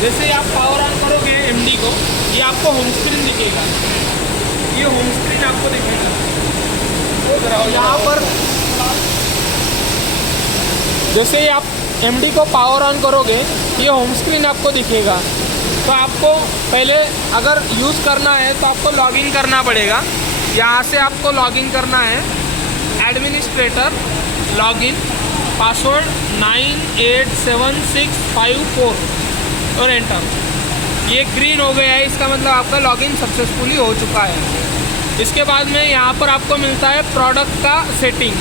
जैसे ही आप power on करोगे एमडी को, ये आपको होम स्क्रीन दिखेगा, ये होम स्क्रीन आपको दिखेगा। यहाँ पर जैसे ही आप एमडी को पावर ऑन करोगे, ये होम स्क्रीन आपको दिखेगा। तो आपको पहले अगर यूज़ करना है तो आपको लॉगिन करना पड़ेगा। यहाँ से आपको लॉगिन करना है, एडमिनिस्ट्रेटर लॉगिन, पासवर्ड 987654 और एंटर। ये ग्रीन हो गया है, इसका मतलब आपका लॉगिन सक्सेसफुली हो चुका है। इसके बाद में यहाँ पर आपको मिलता है प्रोडक्ट का सेटिंग।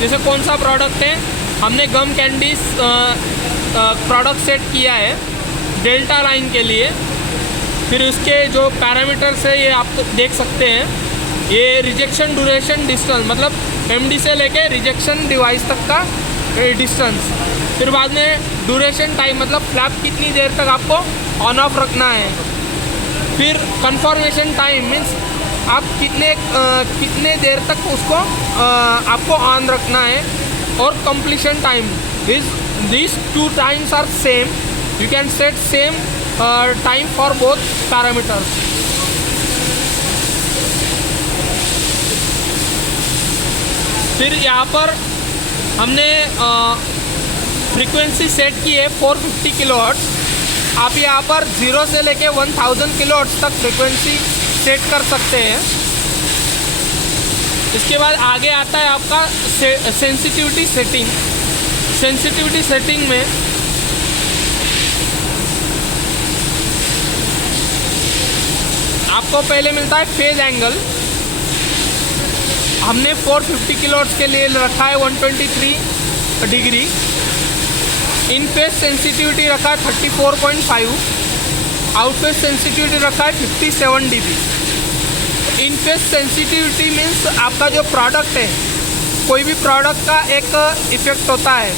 जैसे कौन सा प्रोडक्ट है, हमने गम कैंडीज प्रोडक्ट सेट किया है डेल्टा लाइन के लिए। फिर उसके जो पैरामीटर्स है ये आप देख सकते हैं। ये रिजेक्शन ड्यूरेशन डिस्टेंस, मतलब एमडी से लेके रिजेक्शन डिवाइस तक का डिस्टेंस। फिर बाद में ड्यूरेशन टाइम, मतलब फ्लैप कितनी देर तक आपको ऑन ऑफ रखना है। फिर कंफर्मेशन टाइम मीन्स आप कितने देर तक उसको आपको ऑन रखना है। और completion time, this 2 times are same, you can set same time for both parameters. फिर यहाँ पर हमने फ्रीक्वेंसी सेट की है 450 किलोहर्ट्ज़। आप यहाँ पर 0 से लेके 1000 किलोहर्ट्ज़ तक फ्रीक्वेंसी सेट कर सकते हैं। इसके बाद आगे आता है आपका सेंसिटिविटी सेटिंग। सेंसिटिविटी सेटिंग में आपको पहले मिलता है फेज एंगल। हमने 450 किलोहर्ट्ज़ के लिए रखा है 123 डिग्री। इन फेज सेंसिटिविटी रखा है 34.5। आउट फेज सेंसिटिविटी रखा है 57 dB। इन फेज सेंसिटिविटी मीन्स आपका जो प्रोडक्ट है, कोई भी प्रोडक्ट का एक इफ़ेक्ट होता है,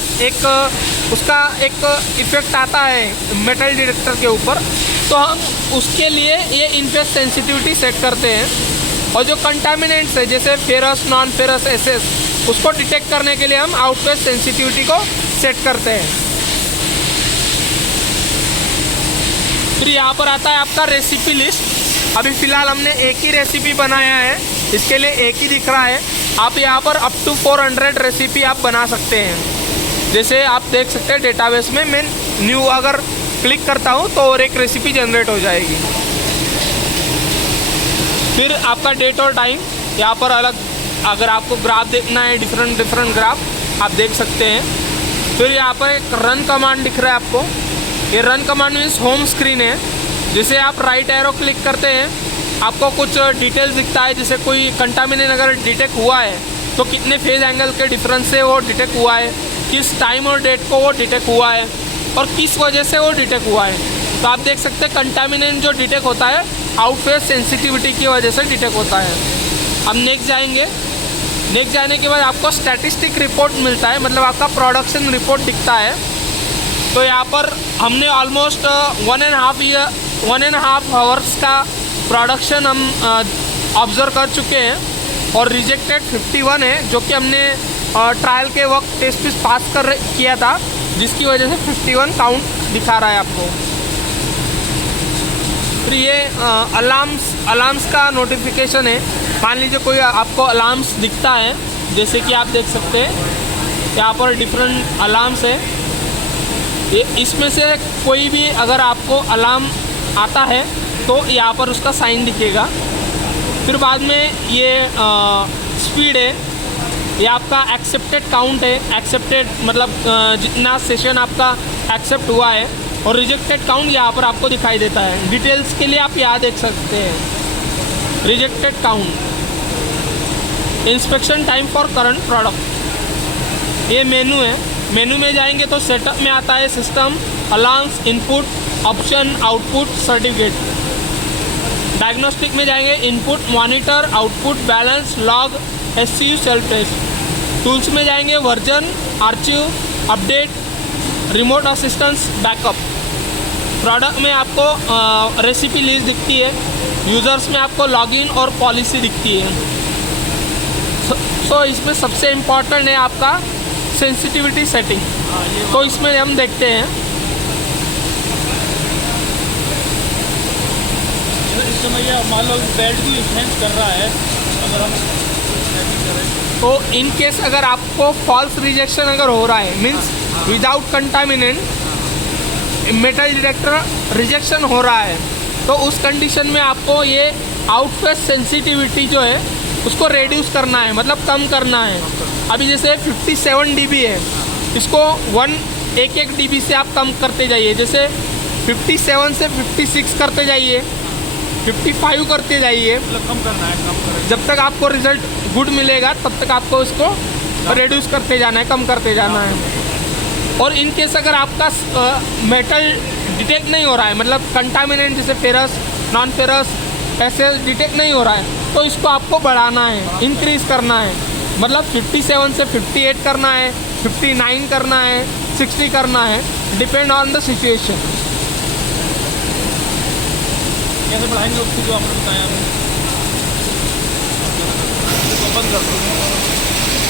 उसका एक इफ़ेक्ट आता है मेटल डिटेक्टर के ऊपर, तो हम उसके लिए ये इन फेज सेंसिटिविटी सेट करते हैं। और जो कंटामिनेंट्स है जैसे फेरस, नॉन फेरस, एसएस, उसको डिटेक्ट करने के लिए हम आउट फेज सेंसिटिविटी को सेट करते हैं। फिर यहाँ पर आता है आपका रेसिपी लिस्ट। अभी फ़िलहाल हमने एक ही रेसिपी बनाया है, इसके लिए एक ही दिख रहा है। आप यहाँ पर अप टू 400 रेसिपी आप बना सकते हैं। जैसे आप देख सकते हैं डेटाबेस में मैं न्यू अगर क्लिक करता हूँ तो और एक रेसिपी जनरेट हो जाएगी। फिर आपका डेट और टाइम, यहाँ पर अलग अगर आपको ग्राफ देखना है, डिफरेंट ग्राफ आप देख सकते हैं। फिर यहाँ पर एक रन कमांड दिख रहा है आपको। ये run command means home screen है। जैसे आप राइट एरो क्लिक करते हैं, आपको कुछ डिटेल्स दिखता है। जैसे कोई कंटामिनेंट अगर डिटेक्ट हुआ है तो कितने फेज एंगल के डिफरेंस से वो डिटेक्ट हुआ है, किस टाइम और डेट को वो डिटेक्ट हुआ है और किस वजह से वो डिटेक्ट हुआ है। तो आप देख सकते हैं कंटामिनेंट जो डिटेक्ट होता है आउट फेज सेंसिटिविटी की वजह से डिटेक्ट होता है। अब नेक्स्ट जाएंगे। नेक्स्ट जाने के बाद आपको स्टैटिस्टिक रिपोर्ट मिलता है, मतलब आपका प्रोडक्शन रिपोर्ट दिखता है। तो यहाँ पर हमने ऑलमोस्ट 1.5 आवर्स का प्रोडक्शन हम ऑब्ज़र्व कर चुके हैं और रिजेक्टेड 51 है, जो कि हमने ट्रायल के वक्त टेस्ट पीस पास किया था, जिसकी वजह से 51 काउंट दिखा रहा है आपको। फिर ये अलार्म्स का नोटिफिकेशन है। मान लीजिए कोई आपको अलार्म्स दिखता है, जैसे कि आप देख सकते हैं यहाँ पर डिफरेंट अलार्म्स है। ये इसमें से कोई भी अगर आपको अलार्म आता है तो यहाँ पर उसका साइन दिखेगा। फिर बाद में ये स्पीड है, ये आपका एक्सेप्टेड काउंट है। एक्सेप्टेड मतलब जितना सेशन आपका एक्सेप्ट हुआ है, और रिजेक्टेड काउंट यहाँ पर आपको दिखाई देता है। डिटेल्स के लिए आप यहाँ देख सकते हैं rejected count. Inspection time for current product, ये मेनू है। मेनू में जाएंगे तो सेटअप में आता है system, alarms, input, option, output, certificate. Diagnostic में जाएंगे input, monitor, output, balance, log, SCU, self test. Tools में जाएंगे version, archive, update, remote assistance, backup. Product में आपको रेसिपी लिस्ट दिखती है। यूज़र्स में आपको लॉगिन और पॉलिसी दिखती है। सो इसमें सबसे इम्पॉर्टेंट है आपका सेंसिटिविटी सेटिंग। तो इसमें हम देखते हैं जैसे मैं ये मान लो बेल्ट भी सेंस कर रहा है, अगर हम सेटिंग करें तो इन केस अगर आपको फॉल्स रिजेक्शन अगर हो रहा है, means without contaminant metal detector rejection हो रहा है, तो उस कंडीशन में आपको ये आउटफेस सेंसिटिविटी जो है उसको रेड्यूस करना है, मतलब कम करना है। अभी जैसे 57 dB है, इसको 1 dB से आप कम करते जाइए। जैसे 57 से 56 करते जाइए, 55 करते जाइए, मतलब कम करना है, कम करें। जब तक आपको रिजल्ट गुड मिलेगा तब तक आपको इसको रिड्यूस करते जाना है, कम करते जाना है। और इन केस अगर आपका मेटल डिटेक्ट नहीं हो रहा है, मतलब कंटामिनेंट जैसे फेरस, नॉन फेरस ऐसे डिटेक्ट नहीं हो रहा है, तो इसको आपको बढ़ाना है, इंक्रीज करना है। मतलब 57 से 58 करना है, 59 करना है, 60 करना है, डिपेंड ऑन द सिचुएशन। कैसे बढ़ाएंगे उसको जो आपने बताया, तो बंद कर दो।